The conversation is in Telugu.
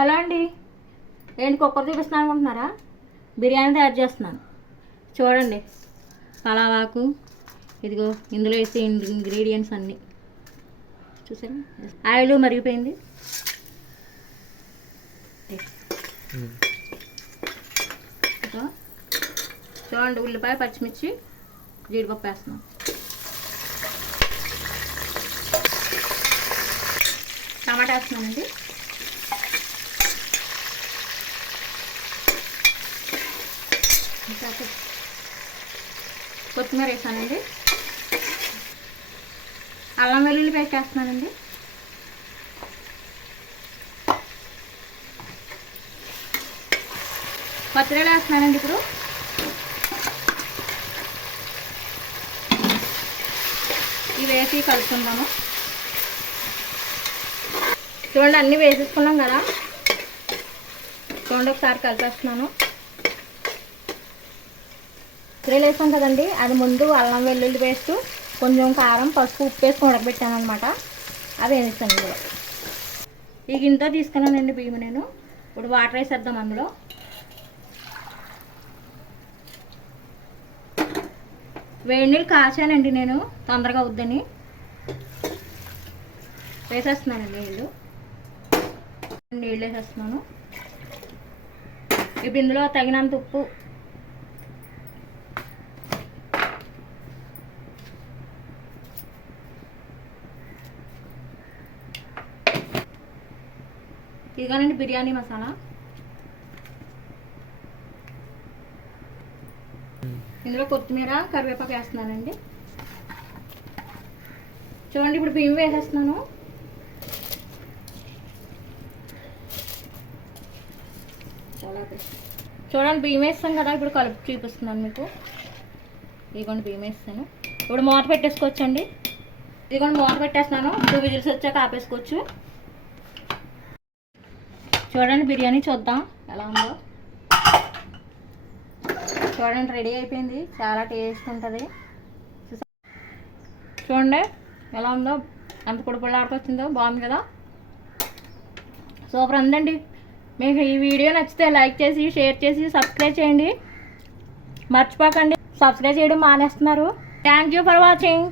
హలో అండి, ఏంటి కుక్కర్ చూపిస్తున్నాను అనుకుంటున్నారా? బిర్యానీ తయారు చేస్తున్నాను చూడండి. పలావాకు ఇదిగో, ఇందులో వేసే ఇంగ్రీడియంట్స్ అన్నీ చూసారా. ఆయిల్ మరిగిపోయింది. చూడండి, ఉల్లిపాయ, పచ్చిమిర్చి, జీడిపప్పు వేస్తున్నాం. టమాటా వేస్తున్నానండి. కొత్తిమీర వేసానండి. అల్లం వెల్లుల్లి పేస్ట్ వేస్తున్నానండి. పచ్చడిలో వేస్తున్నానండి. ఇప్పుడు ఇవి వేసి కలుపుకుందాము. చూడండి, అన్నీ వేసేసుకున్నాం కదా. చూడండి, ఒకసారి కలిపేస్తున్నాను. కూరలు వేసాం కదండి, అది ముందు అల్లం వెల్లుల్లి పేస్ట్, కొంచెం కారం, పసుపు, ఉప్పు వేసి ఉడకబెట్టాను అనమాట. అది వేస్తాను ఇందులో. ఈ గిన్నెతో తీసుకున్నానండి బియ్యం నేను. ఇప్పుడు వాటర్ వేసేద్దాం అందులో. వేడి నీళ్ళు కాచానండి నేను, తొందరగా అవుద్దని. వేసేస్తున్నానండి నీళ్ళు వేసేస్తున్నాను. ఇప్పుడు ఇందులో తగినంత ఉప్పు, ఇదిగానండి బిర్యానీ మసాలా. ఇందులో కొత్తిమీర, కరివేపాకు వేస్తున్నానండి. చూడండి, ఇప్పుడు బియ్యం వేసేస్తున్నాను. చూడండి, బియ్యం వేస్తాం కదా. ఇప్పుడు కలుపు చూపిస్తున్నాను మీకు. ఇదిగోండి బియ్యం వేస్తాను. ఇప్పుడు మూత పెట్టేసుకోవచ్చండి. ఇదిగోండి మూత పెట్టేస్తున్నాను. 2 విజిల్స్ వచ్చాక ఆపేసుకోవచ్చు. చూడండి, బిర్యానీ చూద్దాం ఎలా ఉందో. చూడండి, రెడీ అయిపోయింది. చాలా టేస్ట్ ఉంటుంది. చూడండి ఎలా ఉందో, ఎంత పొడిపొడిలాడుకొచ్చిందో. బాగుంది కదా, సూపర్ ఉందండి. మీకు ఈ వీడియో నచ్చితే లైక్ చేసి, షేర్ చేసి, సబ్స్క్రైబ్ చేయండి. మర్చిపోకండి, సబ్స్క్రైబ్ చేయడం మానేస్తున్నారు. Thank you for watching.